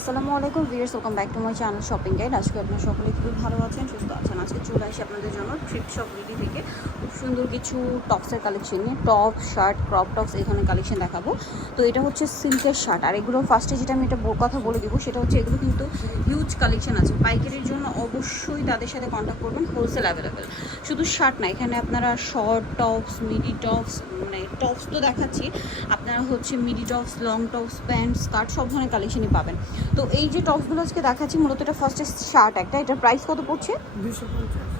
আসসালামু আলাইকুম viewers, welcome back to my channel shopping guide. আজকে আপনারা সকলে খুবই ভালো আছেন, সুস্থ আছেন। আজকে চলে আসি আপনাদের জন্য ট্রিপ শপ রেডি থেকে। সুন্দর কিছু টপসের কালেকশন নিয়ে টপ শার্ট ক্রপ টপস এখানে কালেকশন দেখাবো। তো এটা হচ্ছে সিল্কের শার্ট আর এগুলো ফার্স্টে যেটা আমি এটা কথা বলে দিব সেটা হচ্ছে এগুলো কিন্তু হিউজ কালেকশন আছে। পাইকারির জন্য অবশ্যই তাদের সাথে কন্ট্যাক্ট করবেন হোলসেল অ্যাভেলেবেল শুধু শার্ট না এখানে আপনারা শর্ট টপস মিডি টপস মানে টপস তো দেখাচ্ছি আপনারা হচ্ছে midi tops long tops pant skirt সব ধরনের কালেকশনই পাবেন। তো এই যে টপসগুলো আজকে দেখাচ্ছি মূলত এটা ফার্স্টে শার্ট একটা এটার প্রাইস কত পড়ছে? দুশো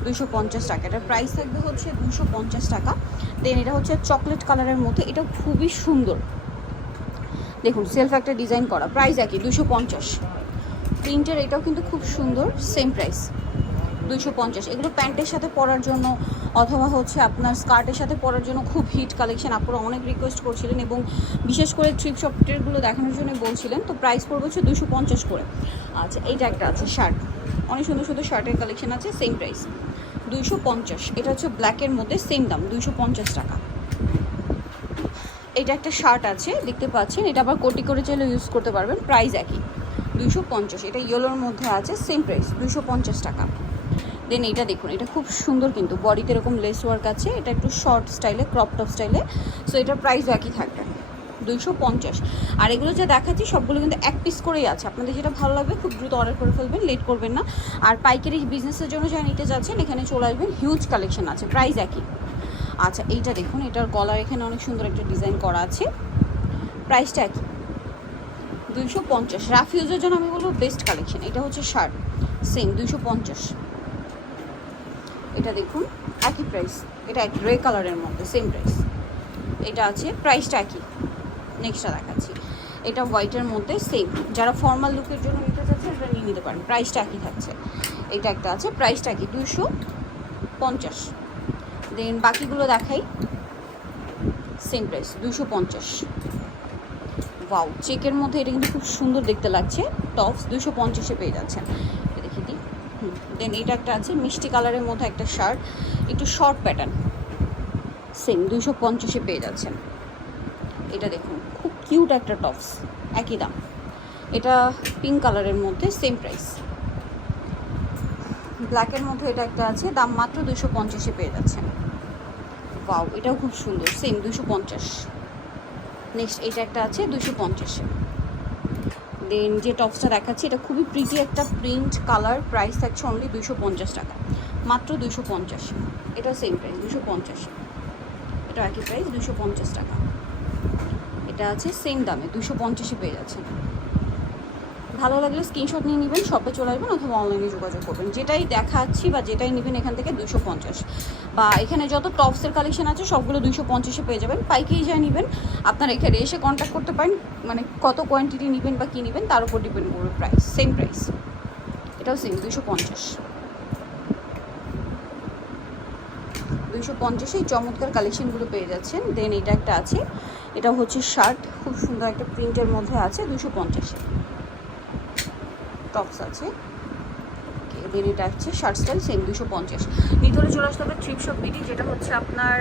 দুশো পঞ্চাশ টাকা। এটার প্রাইস থাকবে হচ্ছে দুশো পঞ্চাশ টাকা। দেন এটা হচ্ছে চকলেট কালারের মধ্যে। এটা খুবই সুন্দর। দেখুন সেলফ একটা ডিজাইন করা। প্রাইস একই দুশো পঞ্চাশ। প্রিন্টের এটাও কিন্তু খুব সুন্দর সেম প্রাইস দুইশো পঞ্চাশ। এগুলো প্যান্টের সাথে পরার জন্য অথবা হচ্ছে আপনার স্কার্টের সাথে পরার জন্য খুব হিট কালেকশন আপনারা অনেক রিকোয়েস্ট করছিলেন এবং বিশেষ করে ট্রিপ শপটেরগুলো দেখানোর জন্য বলছিলেন। তো প্রাইস পড়বে হচ্ছে দুশো পঞ্চাশ করে। আচ্ছা এইটা একটা আছে শার্ট অনেক সুন্দর সুন্দর শার্টের কালেকশন আছে সেম প্রাইস দুইশো পঞ্চাশ। এটা হচ্ছে ব্ল্যাকের মধ্যে সেম দাম, দুইশো পঞ্চাশ টাকা। এটা একটা শার্ট আছে, দেখতে পাচ্ছেন? এটা আবার কোটি করে চাইলে ইউজ করতে পারবেন প্রাইস একই। দুইশো পঞ্চাশ, এটা ইয়েলোর মধ্যে আছে সেম প্রাইস দুইশো পঞ্চাশ টাকা। দেন এটা দেখুন, এটা খুব সুন্দর কিন্তু বডিতে এরকম লেস ওয়ার্ক আছে, এটা একটু শর্ট স্টাইলে ক্রপ টপ স্টাইলে সো এটার প্রাইস একই থাকবে। দুইশো পঞ্চাশ। আর এগুলো যা দেখাচ্ছি, সবগুলো কিন্তু এক পিস করেই আছে। আপনাদের যেটা ভালো লাগবে, খুব দ্রুত অর্ডার করে ফেলবেন লেট করবেন না। আর পাইকারি বিজনেসের জন্য যা নিতে যাচ্ছেন, এখানে চলে আসবেন হিউজ কালেকশন আছে প্রাইস একই। আচ্ছা এইটা দেখুন, এটার গলার এখানে অনেক সুন্দর একটা ডিজাইন করা আছে। প্রাইসটা একই। দুইশো পঞ্চাশ। রাফ ইউজের জন্য আমি বলব বেস্ট কালেকশন এটা হচ্ছে শার্ট সেম দুইশো পঞ্চাশ। এটা দেখুন, একই প্রাইস এটা এক গ্রে কালারের মধ্যে সেম প্রাইস এটা আছে প্রাইসটা একই। নেক্সটটা দেখাচ্ছি। এটা হোয়াইটের মধ্যে সেম যারা ফর্মাল লুকের জন্য নিতে চাচ্ছে এটা নিয়ে নিতে পারেন। প্রাইসটা একই থাকছে। এটা একটা আছে প্রাইসটা একই দুশো পঞ্চাশ। দেন বাকিগুলো দেখাই। সেম প্রাইস দুশো পঞ্চাশ। ওয়াও চেকের মধ্যে এটা কিন্তু খুব সুন্দর দেখতে লাগছে। টপস দুশো পঞ্চাশে পেয়ে যাচ্ছেন। দেখি দিই। দেন এটা একটা আছে, মিষ্টি কালারের মধ্যে একটা শার্ট একটু শর্ট প্যাটার্ন সেম দুশো পঞ্চাশে পেয়ে যাচ্ছেন। এটা দেখুন, খুব কিউট একটা টপস একই দাম। এটা পিঙ্ক কালারের মধ্যে সেম প্রাইস ব্ল্যাকের মধ্যে এটা একটা আছে, দাম মাত্র দুশো পঞ্চাশে পেয়ে যাচ্ছেন। ওয়াও এটাও খুব সুন্দর সেম দুশো পঞ্চাশ। নেক্সট এটা একটা আছে দুশো পঞ্চাশে দেন যে টপসটা দেখাচ্ছি, এটা খুবই প্রিটি একটা প্রিন্ট কালার প্রাইস থাকছে অনলি দুশো পঞ্চাশ টাকা। মাত্র দুশো পঞ্চাশ। এটা সেম প্রাইস দুশো পঞ্চাশ এটা একই প্রাইস দুশো পঞ্চাশ টাকা। এটা আছে সেম দামে দুশো পঞ্চাশে পেয়ে যাচ্ছেন। ভালো লাগলে স্ক্রিনশট নিয়ে নেবেন শপে চলে আসবেন অথবা অনলাইনে যোগাযোগ করবেন। যেটাই দেখাচ্ছি বা যেটাই নেবেন এখান থেকে দুশো পঞ্চাশ। বা এখানে যত টপসের কালেকশন আছে, সবগুলো দুশো পঞ্চাশে পেয়ে যাবেন। পাইকেই যা নেবেন, আপনারা এখানে এসে কন্ট্যাক্ট করতে পারেন মানে কত কোয়ান্টিটি নেবেন বা কী নেবেন, তার উপর ডিপেন্ড করবে প্রাইস সেম প্রাইস এটাও সেম দুশো পঞ্চাশ। দুইশো পঞ্চাশে এই চমৎকার কালেকশনগুলো পেয়ে যাচ্ছেন। দেন এটা একটা আছে এটা হচ্ছে শার্ট, খুব সুন্দর একটা প্রিন্টের মধ্যে আছে, দুশো পঞ্চাশে। টপস আছে। এটা হচ্ছে শার্ট স্টাইল সেম দুশো পঞ্চাশ। নিতরে চলে আসতে হবে ট্রিপ শপ বিডি যেটা হচ্ছে আপনার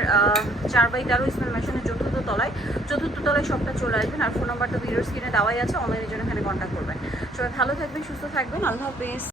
চার বাই তেরো ইসমাইল মেশনের চতুর্থ তলায়। চতুর্থ তলায় সবটা চলে আসবেন, আর ফোন নাম্বারটা ভিডিওর স্ক্রিনে দেওয়াই আছে অনলাইনের জন্য এখানে কন্ট্যাক্ট করবেন। সবাই ভালো থাকবেন, সুস্থ থাকবেন, আল্লাহ হাফেজ।